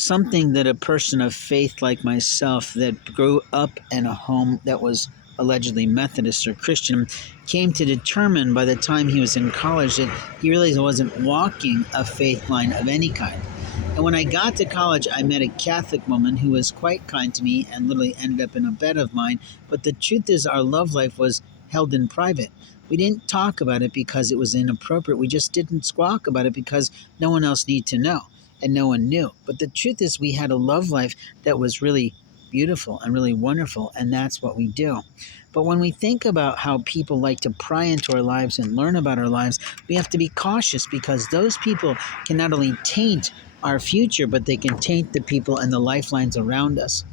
something that a person of faith like myself that grew up in a home that was allegedly Methodist or Christian came to determine by the time he was in college that he realized he wasn't walking a faith line of any kind. And when I got to college, I met a Catholic woman who was quite kind to me and literally ended up in a bed of mine. But the truth is, our love life was held in private. We didn't talk about it because it was inappropriate. We just didn't squawk about it because no one else needed to know and no one knew. But the truth is, we had a love life that was really beautiful and really wonderful, and that's what we do. But when we think about how people like to pry into our lives and learn about our lives, we have to be cautious because those people can not only taint our future, but they can taint the people and the lifelines around us.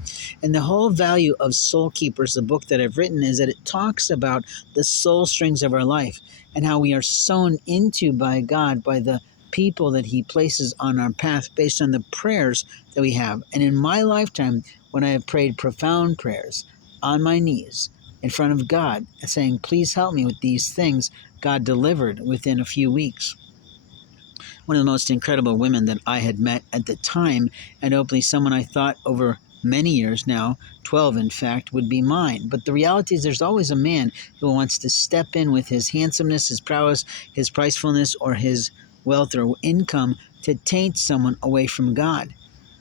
And the whole value of Soul Keepers, the book that I've written, is that it talks about the soul strings of our life and how we are sown into by God, by the people that He places on our path based on the prayers that we have. And in my lifetime, when I have prayed profound prayers on my knees in front of God, saying, please help me with these things, God delivered within a few weeks. One of the most incredible women that I had met at the time, and hopefully someone I thought over many years now, 12 in fact, would be mine. But the reality is there's always a man who wants to step in with his handsomeness, his prowess, his pricefulness, or his wealth or income to taint someone away from God.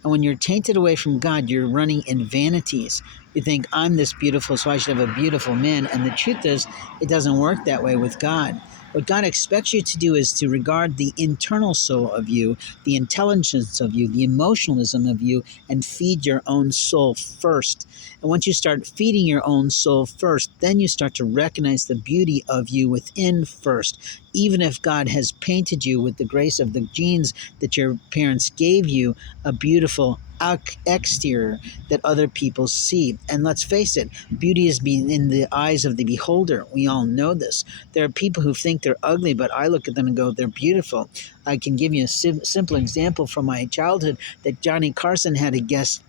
And when you're tainted away from God, you're running in vanities. You think, I'm this beautiful, so I should have a beautiful man. And the truth is, it doesn't work that way with God. What God expects you to do is to regard the internal soul of you, the intelligence of you, the emotionalism of you, and feed your own soul first. And once you start feeding your own soul first, then you start to recognize the beauty of you within first. Even if God has painted you with the grace of the genes that your parents gave you, a beautiful exterior that other people see. And let's face it, beauty is in the eyes of the beholder. We all know this. There are people who think they're ugly, but I look at them and go, they're beautiful. I can give you a simple example from my childhood that Johnny Carson had a guest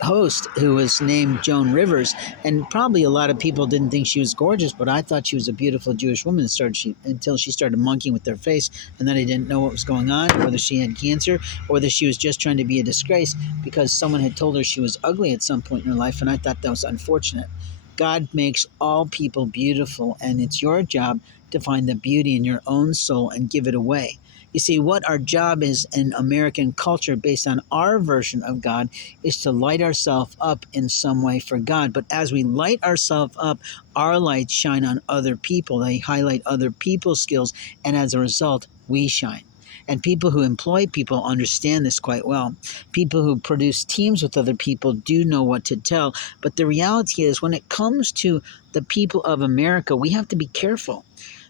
host who was named Joan Rivers, and probably a lot of people didn't think she was gorgeous, but I thought she was a beautiful Jewish woman until she started monkeying with her face, and then I didn't know what was going on, whether she had cancer or whether she was just trying to be a disgrace because someone had told her she was ugly at some point in her life, and I thought that was unfortunate. God makes all people beautiful, and it's your job to find the beauty in your own soul and give it away. You see, what our job is in American culture based on our version of God is to light ourselves up in some way for God. But as we light ourselves up, our lights shine on other people. They highlight other people's skills, and as a result, we shine. And people who employ people understand this quite well. People who produce teams with other people do know what to tell. But the reality is, when it comes to the people of America, we have to be careful,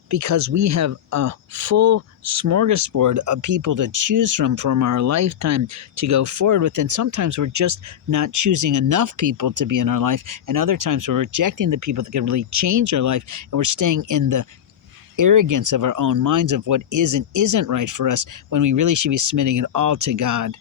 because we have a full smorgasbord of people to choose from our lifetime to go forward with. And sometimes we're just not choosing enough people to be in our life. And other times we're rejecting the people that can really change our life. And we're staying in the arrogance of our own minds of what is and isn't right for us when we really should be submitting it all to God.